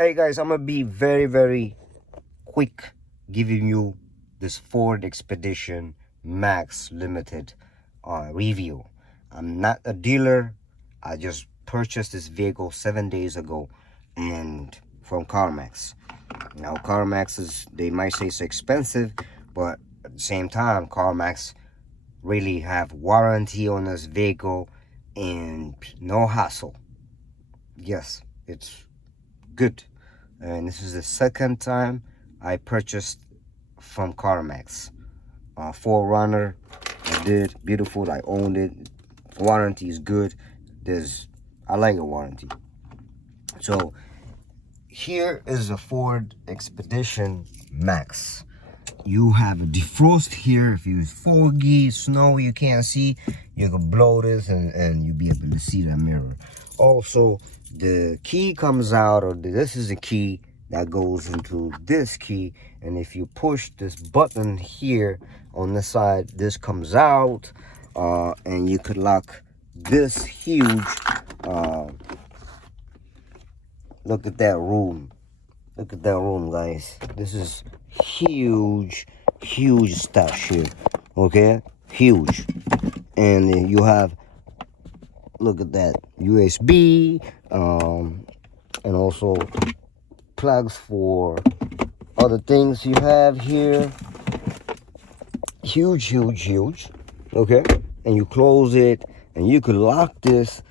Hey guys, I'm gonna be very quick giving you this Ford Expedition Max Limited review. I'm not a dealer. I just purchased this vehicle 7 days ago and from CarMax. Now CarMax they might say it's expensive, but at the same time CarMax really have warranty on this vehicle and no hassle. Yes, it's good. And this is the second time I purchased from CarMax. 4Runner, I did, beautiful, I owned it. Warranty is good. I like a warranty. So here is a Ford Expedition Max. You have a defrost here. If it's foggy, snow, you can't see, you can blow this and you'll be able to see the mirror. Also, the key comes out, or this is a key that goes into this key, and if you push this button here on the side, this comes out, and you could lock this huge, look at that room. Look at that room, guys. This is huge stash here. Okay, huge. And you have, look at that, USB, and also plugs for other things you have here. Huge. Okay, and you close it, and you could lock this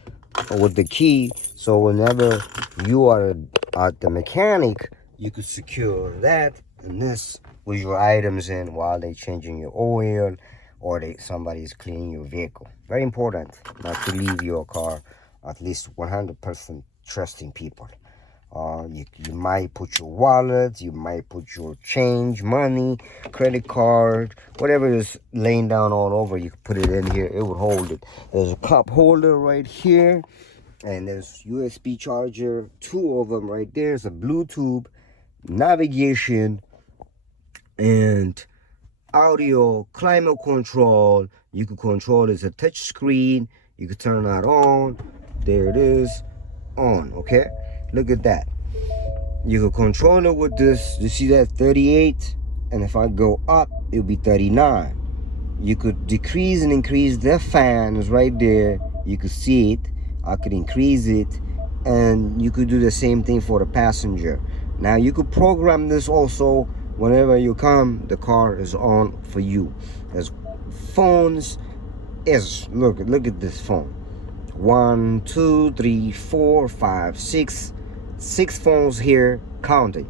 with the key, so whenever you are at the mechanic, you could secure that and this with your items in while they changing your oil or somebody's cleaning your vehicle. Very important not to leave your car at least 100% trusting people. You might put your wallet, you might put your change, money, credit card, whatever is laying down all over, you can put it in here, it would hold it. There's a cup holder right here, and there's USB charger, 2 of them right there. There's a Bluetooth, navigation, and audio, climate control. You can control it as a touch screen. You can turn that on. There it is, on. Okay, look at that. You can control it with this. You see that 38, and if I go up, it'll be 39. You could decrease and increase the fans right there. You could see it. I could increase it, and you could do the same thing for the passenger. Now you could program this also. Whenever you come, the car is on for you. There's phones. Look at this phone. 1, 2, 3, 4, 5, 6 phones here, counting.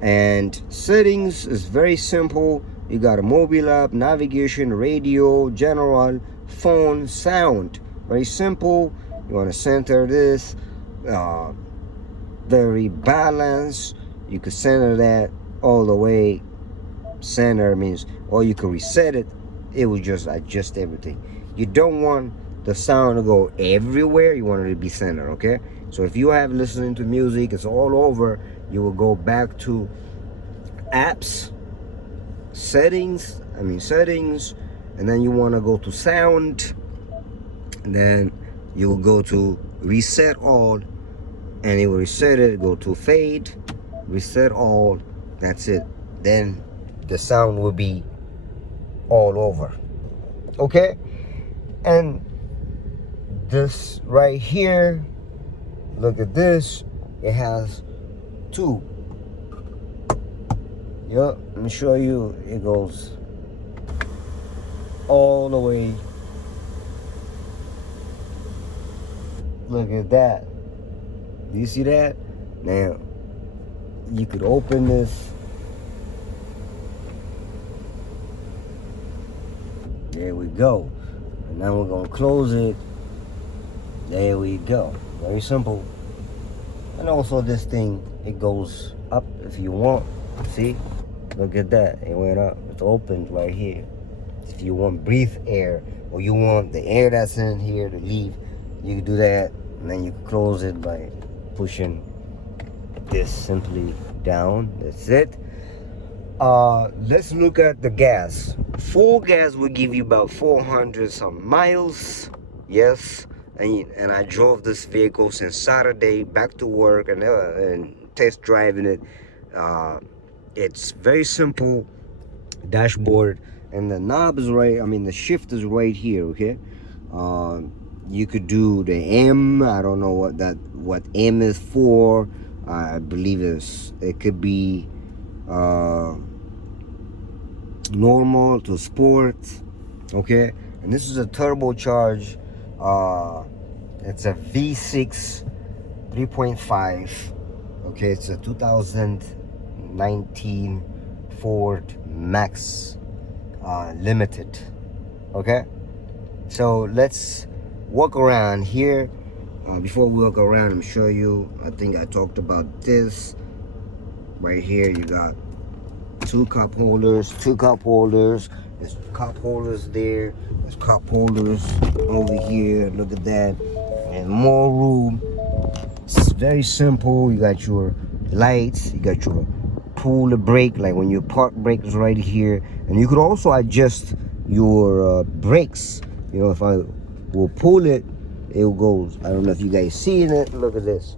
And settings is very simple. You got a mobile app, navigation, radio, general, phone, sound. Very simple. You want to center this, very balanced. You could center that all the way. Center means, or you can reset it. It will just adjust everything. You don't want the sound to go everywhere. You want it to be centered. Okay, so if you have listening to music, it's all over, you will go back to apps, settings, and then you want to go to sound, and then you will go to reset all, and it will reset it. Go to fade, reset all. That's it. Then the sound will be all over. Okay, and this right here, look at this. It has 2. Yep, let me show you. It goes all the way. Look at that. Do you see that? Now you could open this. There we go. And now we're gonna close it. There we go. Very simple. And also this thing, it goes up if you want. See? Look at that. It went up. It's opened right here. If you want breathe air, or you want the air that's in here to leave, you can do that. And then you can close it by pushing this simply down. That's it. Let's look at the gas. Full gas will give you about 400 some miles. Yes, and I drove this vehicle since Saturday back to work and test driving it. It's very simple dashboard, and the knob is right. I mean, the shift is right here. Okay, you could do the M. I don't know what M is for. I believe it could be normal to sport. Okay, and this is a turbocharged. It's a V6 3.5. Okay, it's a 2019 Ford Max Limited. Okay, so let's walk around here. Before we walk around, I'm show you. I think I talked about this right here. You got two cup holders. There's cup holders there. There's cup holders over here. Look at that, and more room. It's very simple. You got your lights. You got your pull brake, like when you park brake is right here, and you could also adjust your brakes. You know, if I will pull it, it goes. I don't know if you guys seeing it. Look at this.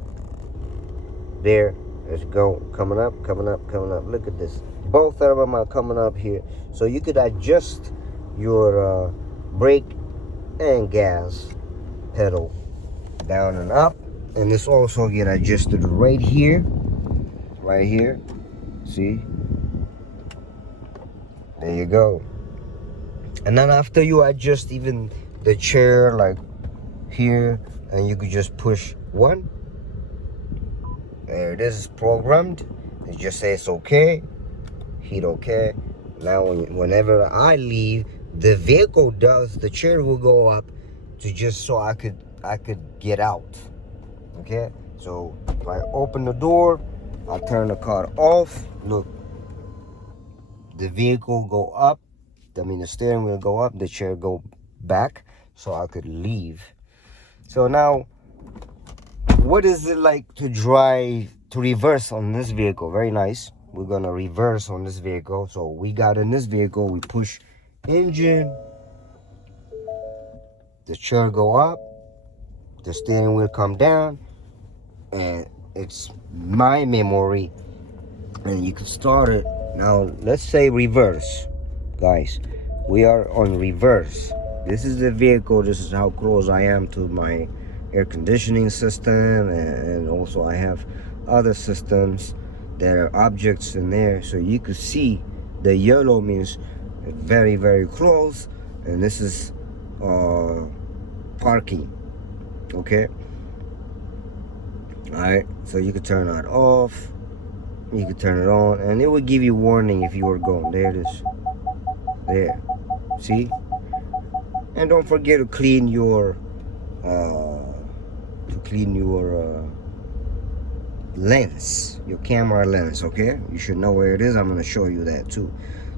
There. Let's go. Coming up. Look at this. Both of them are coming up here. So you could adjust your brake and gas pedal down and up. And this also get adjusted right here. Right here. See? There you go. And then after you adjust even the chair like here, and you could just push one. There it is, programmed. It just says okay. Hit okay. Now whenever I leave, the vehicle does, the chair will go up to just so I could get out. Okay? So if I open the door, I turn the car off. Look, the vehicle go up. I mean, the steering wheel go up, the chair go back, so I could leave. So now, what is it like to reverse on this vehicle? Very nice. We're gonna reverse on this vehicle. So we got in this vehicle, we push engine, the chair go up, the steering wheel come down, and it's my memory, and you can start it. Now let's say reverse, guys. We are on reverse. This is the vehicle. This is how close I am to my air conditioning system, and also I have other systems that are objects in there, so you could see the yellow means very, very close, and this is parking. Okay, all right, so you could turn that off, you could turn it on, and it will give you warning if you were going. There it is. There, see? And don't forget to clean your lens, your camera lens. Okay, you should know where it is. I'm going to show you that too.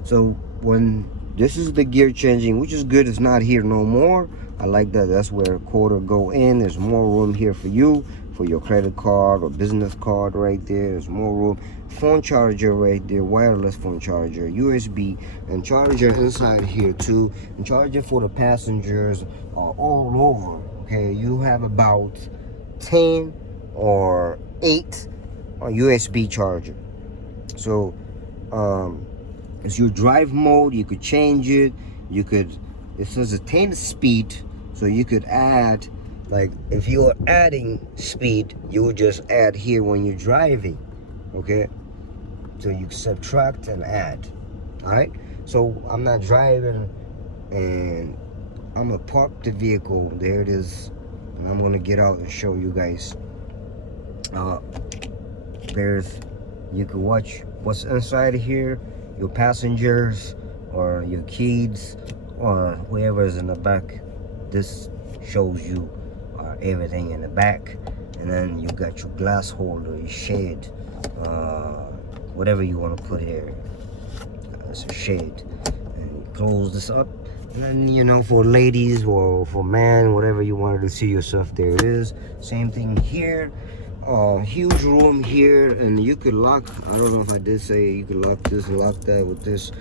So when this is the gear changing, which is good, it's not here no more. I like that. That's where quarter go in. There's more room here for you, for your credit card or business card right there. There's more room. Phone charger right there, wireless phone charger, USB, and charger inside here too. And charger for the passengers are all over. Okay, you have about 10 or 8 USB charger. So it's your drive mode. You could change it. You could, it says a 10 speed, so you could add, like if you are adding speed, you would just add here when you're driving. Okay, so you subtract and add. All right, so I'm not driving and I'm gonna park the vehicle. There it is, and I'm gonna get out and show you guys. There's, you can watch what's inside of here, your passengers or your kids or whoever's in the back. This shows you everything in the back, and then you got your glass holder, your shade, whatever you want to put here. It's a shade, and you close this up, and then, you know, for ladies or for men, whatever you wanted to see yourself, there it is. Same thing here. Huge room here, and you could lock, I don't know if I did say you could lock this and lock that with this.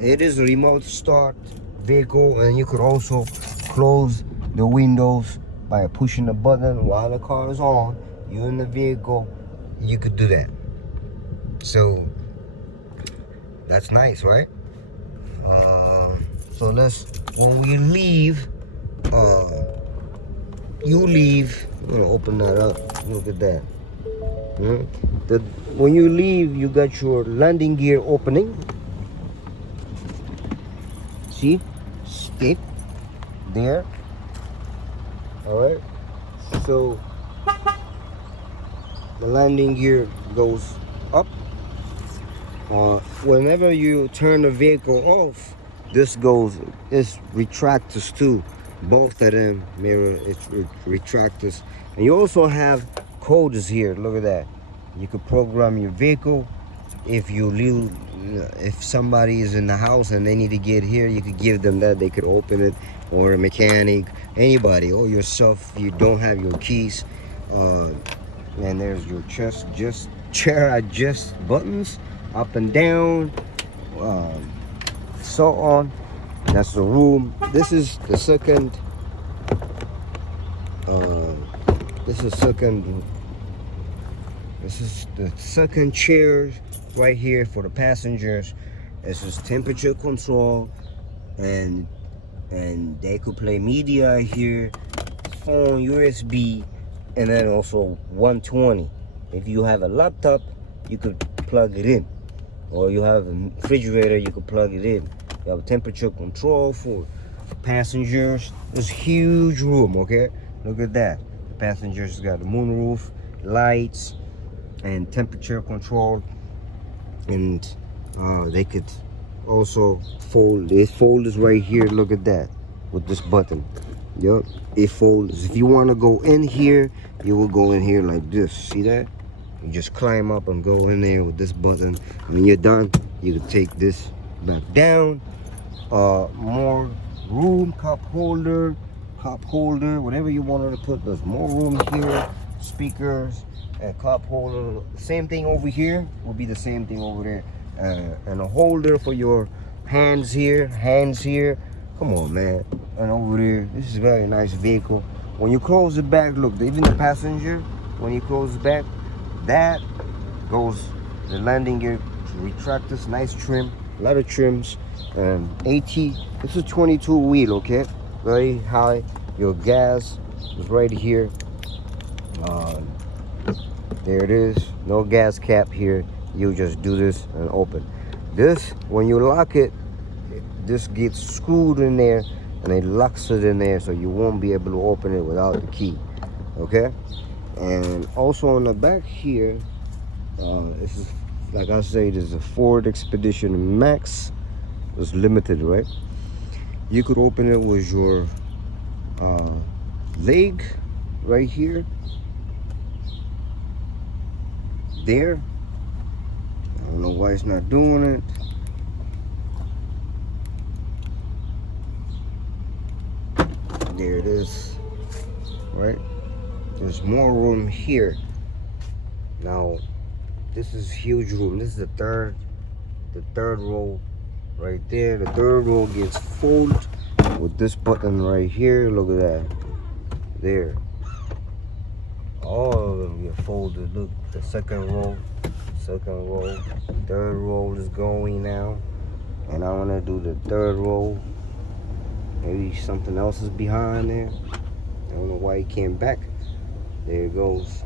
It is a remote start vehicle, and you could also close the windows by pushing the button while the car is on. You're in the vehicle, you could do that. So that's nice, right? So when we leave, you leave. I'm gonna open that up. Look at that. When you leave, you got your landing gear opening. See, stick there. All right. So the landing gear goes up. Whenever you turn the vehicle off, this retractors too. Both of them mirror retractors. And you also have codes here. Look at that. You could program your vehicle. If somebody is in the house and they need to get here, you could give them that. They could open it, or a mechanic, anybody, or yourself. You don't have your keys. And there's your chair adjust buttons, up and down, so on. That's the room. This is the second. This is the second chair right here for the passengers. This is temperature control, and they could play media here, phone, USB, and then also 120. If you have a laptop, you could plug it in, or you have a refrigerator, you could plug it in. You have temperature control for passengers. This huge room, okay? Look at that. The passengers got the moonroof, lights, and temperature control. And they could also fold. This fold is right here. Look at that with this button. Yup, it folds. If you want to go in here, you will go in here like this. See that? You just climb up and go in there with this button. When you're done, you can take this back down. More room, cup holder, whatever you wanted to put. There's more room here, speakers and cup holder. Same thing over here will be the same thing over there, and a holder for your hands here. Come on, man. And over there, this is a very nice vehicle. When you close it back, look, even the passenger, when you close it back, that goes the landing gear retractors. Nice trim, a lot of trims. And AT, this is 22 wheel, okay? Very high. Your gas is right here. There it is. No gas cap here. You just do this and open. This, when you lock it, this gets screwed in there and it locks it in there, so you won't be able to open it without the key. Okay? And also on the back here, this is, like I say, this is a Ford Expedition Max. It's limited, right? You could open it with your leg right here. There. I don't know why it's not doing it. There it is. Right? There's more room here. Now, this is huge room. This is the third row right there. The third row gets folded with this button right here. Look at that. There. All of them get folded. Look, the second row, third row is going now. And I want to do the third row. Maybe something else is behind there. I don't know why he came back. There it goes.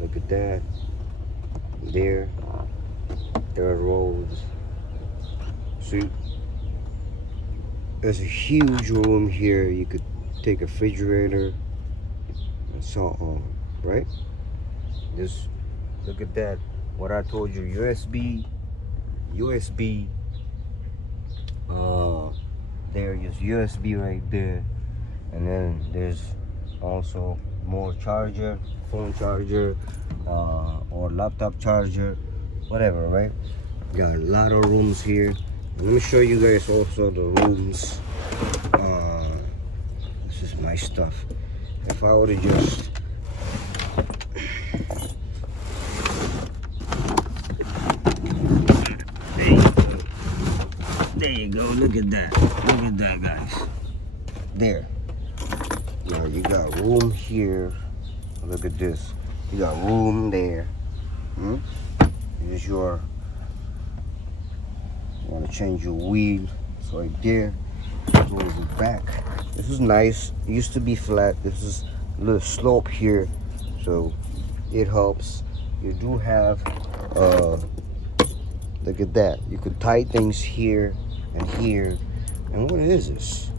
Look at that. There. Third row. See? There's a huge room here. You could take a refrigerator and so on, right? Just look at that. What I told you, USB. There's USB right there, and then there's also more charger, phone charger, or laptop charger, whatever, right? Got a lot of rooms here. Let me show you guys also the rooms. This is my stuff. If I were to just there you go. Look at that. Look at that, guys. There. Now you got room here. Look at this. You got room there. Here's your. You want to change your wheel. It's right there. Goes it back. This is nice. It used to be flat. This is a little slope here, so it helps. You do have. Look at that. You could tie things here and here. And what is this?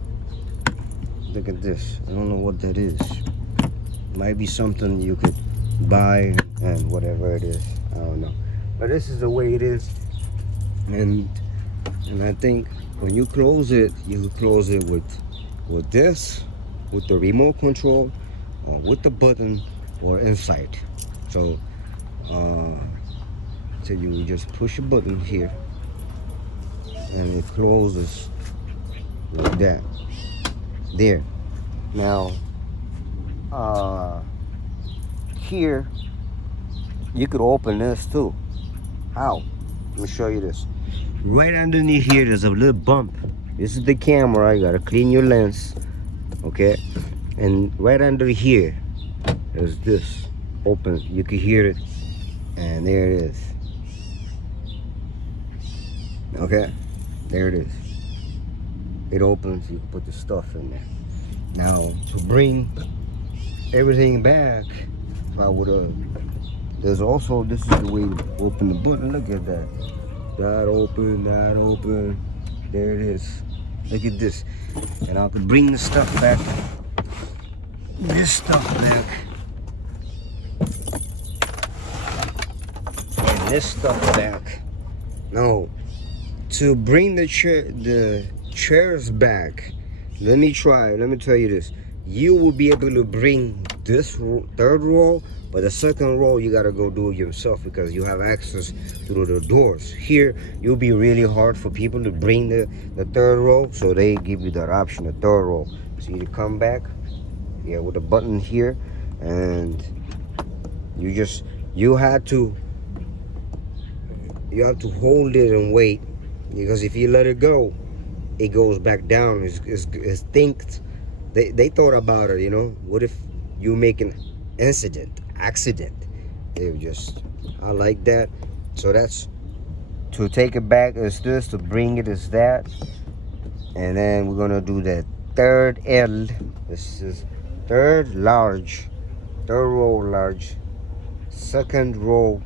Look at this. I don't know what that is. Might be something you could buy and whatever it is. I don't know. But this is the way it is. And I think when you close it, you can close it with this, with the remote control, or with the button, or inside. So so you just push a button here and it closes like that. There. Now here you could open this too. How? Let me show you this. Right underneath here there's a little bump. This is the camera. You gotta clean your lens. Okay? And right under here there's this open. You can hear it. And there it is. Okay, there it is. It opens, you can put the stuff in there. Now, to bring everything back, if I would have, there's also, this is the way to open the button. Look at that. That open, there it is. Look at this. And I could bring the stuff back, this stuff back, and this stuff back. No. To bring the chairs back, let me tell you this. You will be able to bring this third row, but the second row you gotta go do it yourself because you have access through the doors. Here, you'll be really hard for people to bring the third row, so they give you that option, the third row. So you come back, yeah, with a button here, and you have to hold it and wait. Because if you let it go, it goes back down. It's think they thought about it, you know. What if you make an accident? They just, I like that. So that's, to take it back is this, to bring it is that. And then we're gonna do the third L. This is third row large, second row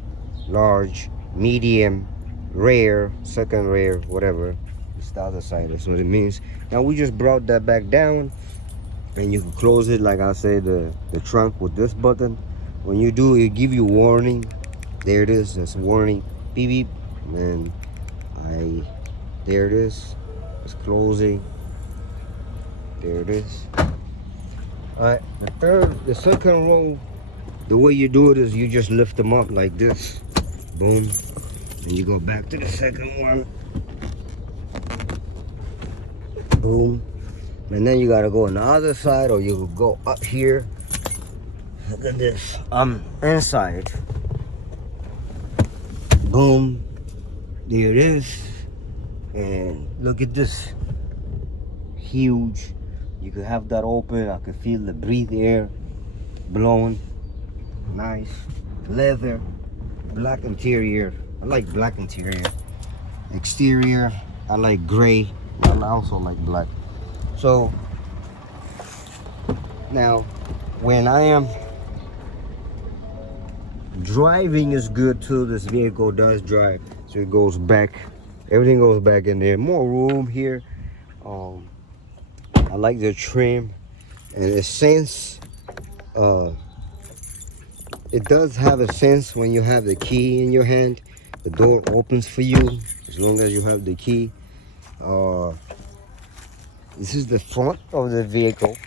large, medium, rare, second rare, whatever. It's the other side. That's what it means. Now we just brought that back down, and you can close it, like I said, the trunk with this button. When you do, it give you warning. There it is. That's warning. Beep beep. And there it is. It's closing. There it is. All right. The second row, the way you do it is you just lift them up like this. Boom. And you go back to the second one. Boom. And then you gotta go on the other side, or you will go up here. Look at this. I'm inside. Boom. There it is. And look at this. Huge. You could have that open. I could feel the breathe air blowing. Nice. Leather. Black interior. I like black interior. Exterior, I like gray. I also like black. So now, when I am driving is good too. This vehicle does drive, so it goes back. Everything goes back in there. More room here. I like the trim, and the sense. It does have a sense when you have the key in your hand. The door opens for you as long as you have the key. This is the front of the vehicle.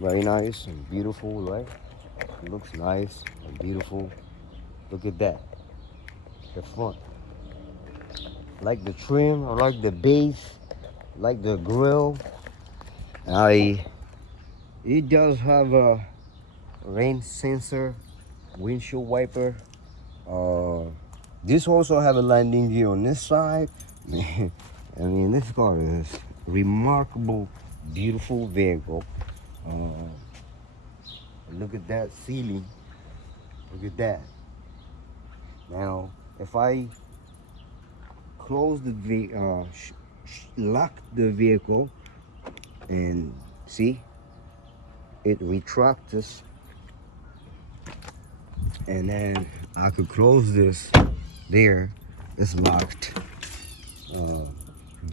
Very nice and beautiful, right? It looks nice and beautiful. Look at that. The front. I like the trim. I like the base. I like the grill. It does have a rain sensor, windshield wiper. This also have a landing gear on this side. I mean, this car is remarkable, beautiful vehicle. Look at that ceiling. Look at that. Now, if I close the lock the vehicle, and see, it retracts, and then I could close this. There, it's locked.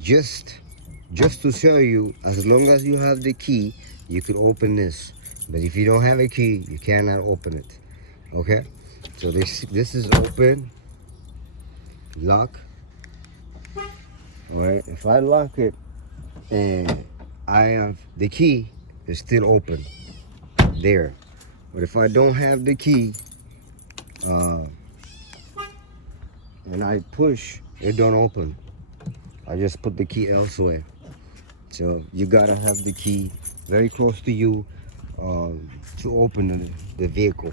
Just to show you, as long as you have the key, you could open this. But if you don't have a key, you cannot open it. Okay, so this is open, lock. All right, if I lock it and I have the key, it's still open there. But if I don't have the key and I push, it don't open. I just put the key elsewhere. So you gotta have the key very close to you to open the vehicle.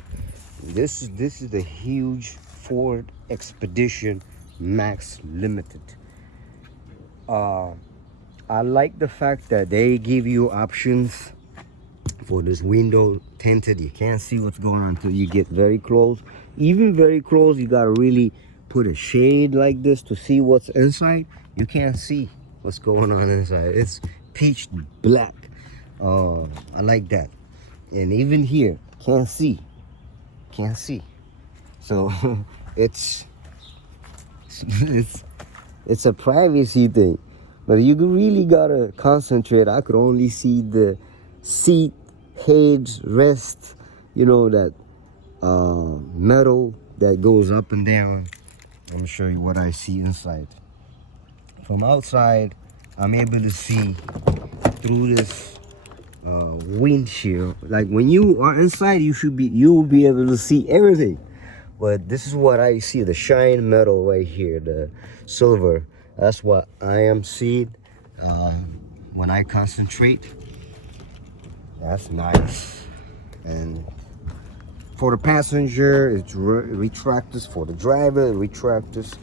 This is the huge Ford Expedition Max Limited. I like the fact that they give you options for this window tinted. You can't see what's going on until you get very close. Even very close, you gotta really put a shade like this to see what's inside. You can't see what's going on inside. It's pitch black. I like that. And even here, can't see. So it's a privacy thing. But you really gotta concentrate. I could only see the seat, head, rest, that metal that goes up and down. Let me show you what I see inside. From outside, I'm able to see through this windshield. Like when you are inside, you will be able to see everything. But this is what I see, the shine metal right here, the silver. That's what I am seeing when I concentrate. That's nice. And for the passenger, it's retractors. For the driver, retractors.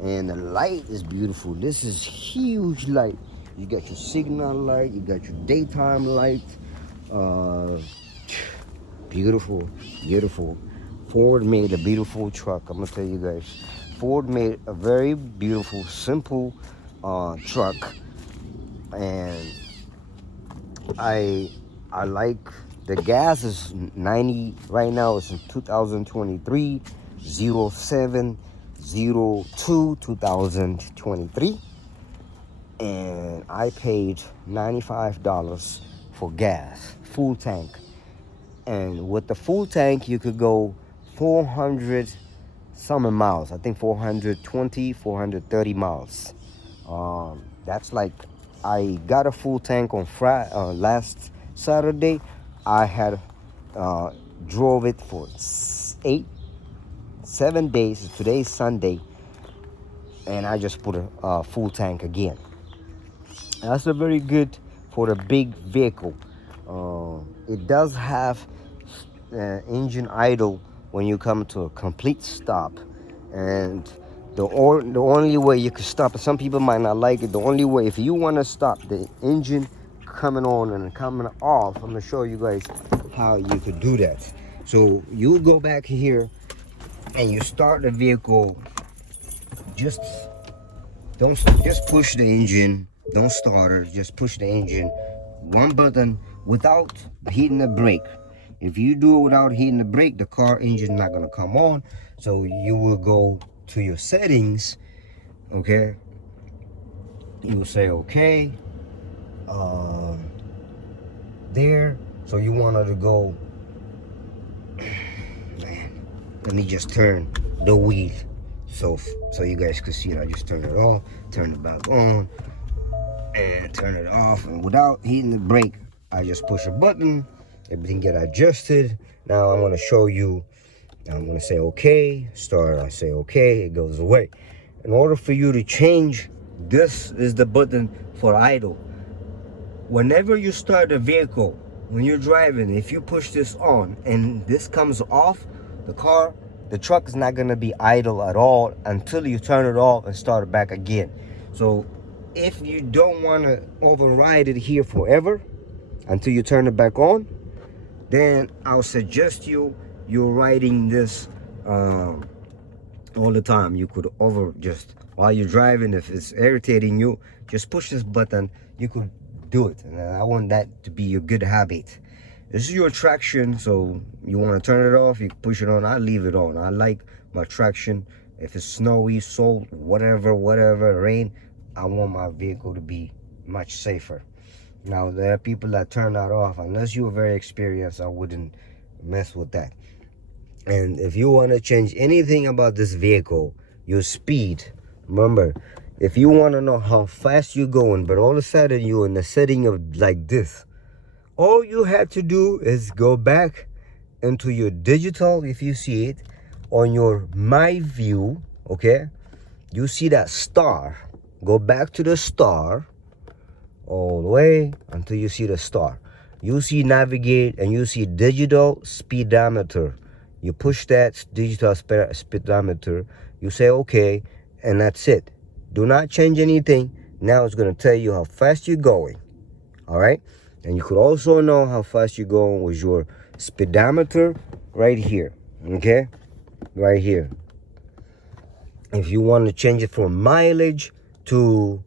And the light is beautiful. This is huge light. You got your signal light, you got your daytime light. Beautiful. Ford made a beautiful truck. I'm gonna tell you guys. Ford made a very beautiful, simple truck, and I like the gas is 90 right now. It's in 2023, 0702 2023, and I paid $95 for gas, full tank. And with the full tank, you could go 400 something miles. I think 420, 430 miles. That's like, I got a full tank on last Saturday. I had drove it for 7 days. Today's Sunday, and I just put a full tank again. That's a very good for the big vehicle. It does have engine idle when you come to a complete stop, and the only way you can stop it, some people might not like it, the only way, if you want to stop the engine coming on and coming off, I'm going to show you guys how you could do that. So you go back here and you start the vehicle. Just push the engine, don't start it, just push the engine, one button, without hitting the brake. If you do it without hitting the brake, the car engine is not going to come on. So you will go to your settings, okay? You will say, okay, there. So you want her to go, man, let me just turn the wheel. So you guys can see it. I just turn it off, turn it back on, and turn it off. And without hitting the brake, I just push a button. Everything get adjusted. Now I'm going to show you. I'm going to say okay, start. I say okay, it goes away. In order for you to change, this is the button for idle. Whenever you start a vehicle, when you're driving, if you push this on and this comes off, the truck is not going to be idle at all until you turn it off and start it back again. So if you don't want to override it here forever until you turn it back on, then I'll suggest you're riding this all the time. You could just while you're driving, if it's irritating you, just push this button. You could do it, and I want that to be your good habit. This is your traction, so you want to turn it off, you can push it on. I leave it on. I like my traction. If it's snowy, salt, whatever, rain, I want my vehicle to be much safer. Now, there are people that turn that off. Unless you're very experienced, I wouldn't mess with that. And if you want to change anything about this vehicle, your speed, remember, if you want to know how fast you're going, but all of a sudden you're in a setting of like this, all you have to do is go back into your digital, if you see it, on your My View, okay? You see that star. Go back to the star all the way until you see the star. You see navigate and you see digital speedometer. You push that digital speedometer. You say okay, and that's it. Do not change anything. Now it's going to tell you how fast you're going. All right? And you could also know how fast you're going with your speedometer right here. Okay? Right here. If you want to change it from mileage to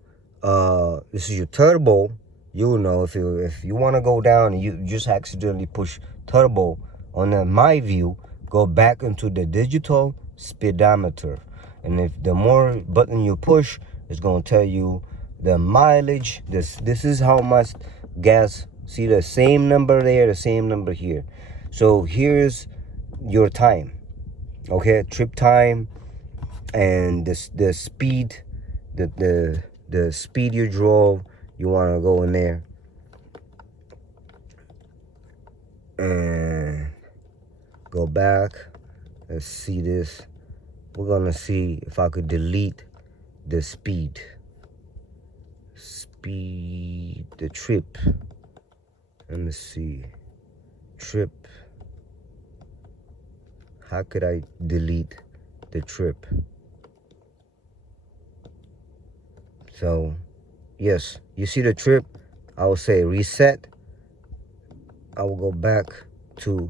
this is your turbo, you'll know. If you want to go down and you just accidentally push turbo on the My View, go back into the digital speedometer, and if the more button you push, it's going to tell you the mileage. This is how much gas. See the same number there, the same number here. So here's your time, okay? Trip time and the speed, the speed you drove. You want to go in there and go back. Let's see this. We're gonna see if I could delete the speed, the trip. Let me see, trip. How could I delete the trip? So yes, you see the trip. I will say reset. I will go back to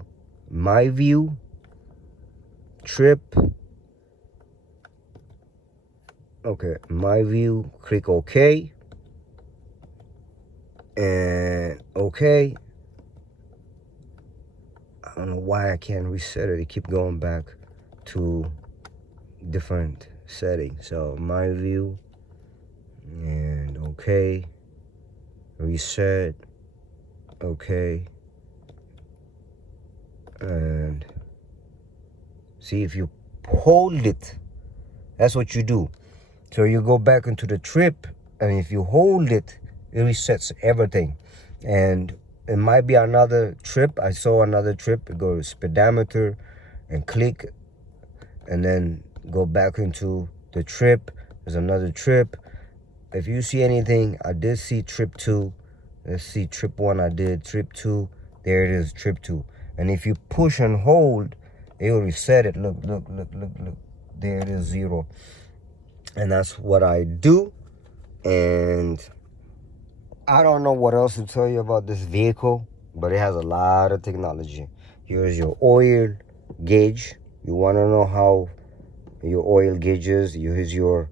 My View, trip. Okay, My View, click OK. And OK. I don't know why I can't reset it. It keep going back to different settings. So My View and OK. Reset. OK. And see, if you hold it, that's what you do. So you go back into the trip, and if you hold it, it resets everything. And it might be another trip. I saw another trip. Go to speedometer and click, and then go back into the trip. There's another trip. If you see anything, I did see trip 2. Let's see, trip 1 I did, trip 2. There it is, trip 2. And if you push and hold, it will reset it. Look. There it is, 0. And that's what I do. And I don't know what else to tell you about this vehicle, but it has a lot of technology. Here's your oil gauge. You want to know how your oil gauge is. Here's your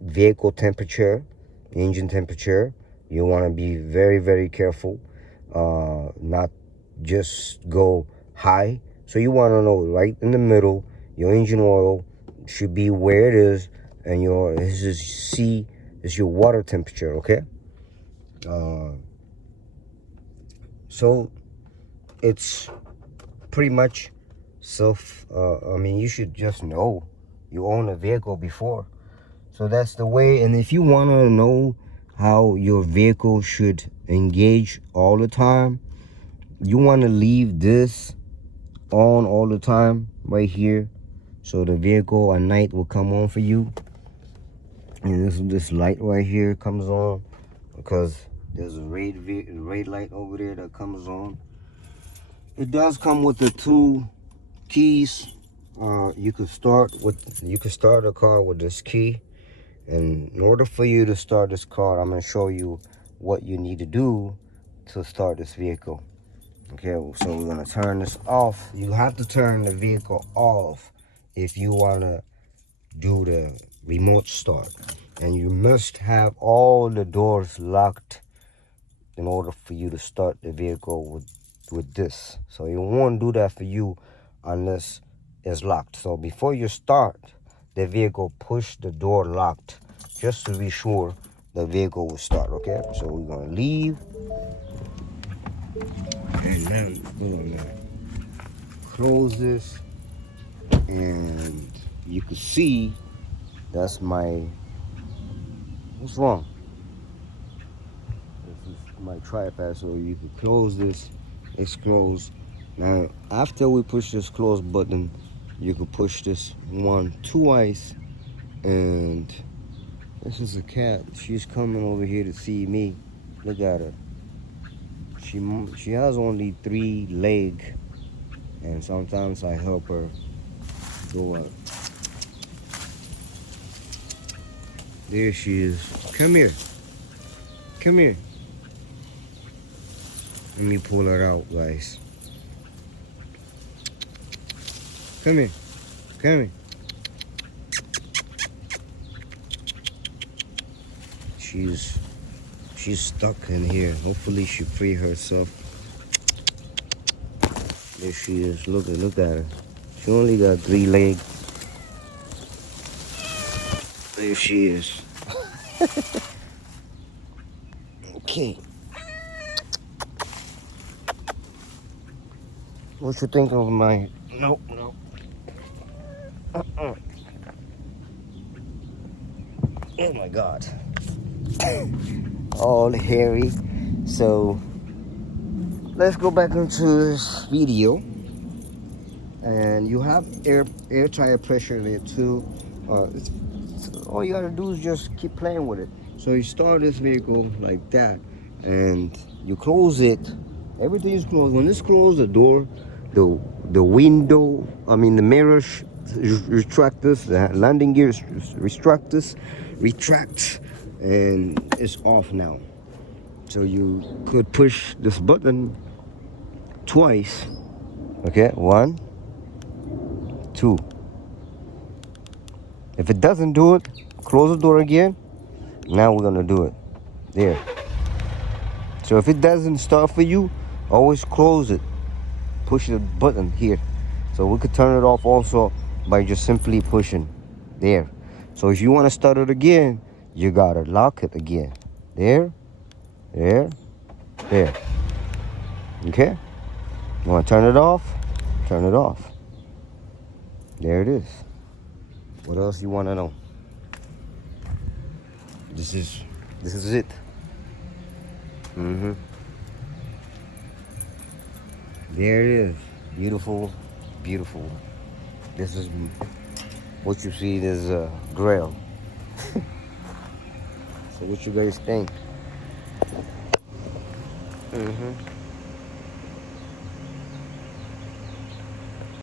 vehicle temperature, engine temperature. You want to be very, very careful, not just go high. So you want to know right in the middle, your engine oil should be where it is, and this is your water temperature, okay? So it's pretty much I mean, you should just know you own a vehicle before. So that's the way. And if you want to know how your vehicle should engage all the time, you want to leave this on all the time right here, so the vehicle at night will come on for you. And this light right here comes on because there's a red light over there that comes on. It does come with the 2 keys. You could start a car with this key. And in order for you to start this car, I'm going to show you what you need to do to start this vehicle. Okay, so we're gonna turn this off. You have to turn the vehicle off if you wanna do the remote start. And you must have all the doors locked in order for you to start the vehicle with this. So it won't do that for you unless it's locked. So before you start the vehicle, push the door locked just to be sure the vehicle will start. Okay, so we're gonna leave. And then we're gonna close this, and you can see that's my, what's wrong? This is my tripod, so you can close this. It's closed. Now after we push this close button, you can push this one twice. And this is a cat. She's coming over here to see me. Look at her. She has only 3 legs, and sometimes I help her go up. There she is. Come here. Come here. Let me pull her out, guys. Come here. Come here. She's stuck in here. Hopefully she free herself. There she is. Look at her. She only got 3 legs. There she is. Okay. What you think of my... No. Oh my God. All hairy. So let's go back into this video. And you have air tire pressure there too. All you gotta do is just keep playing with it. So you start this vehicle like that, and you close it. Everything is closed. When it's closed, the door, the window, I mean the mirror retract this, the landing gear retracts, and it's off now. So you could push this button twice. Okay, 1, 2. If it doesn't do it, close the door again. Now we're gonna do it. There. So if it doesn't start for you, always close it. Push the button here. So we could turn it off also by just simply pushing there. So if you want to start it again, you gotta lock it again. There. Okay? You want to turn it off? Turn it off. There it is. What else you want to know? This is it. There it is. Beautiful. This is what you see. This grill. So what you guys think?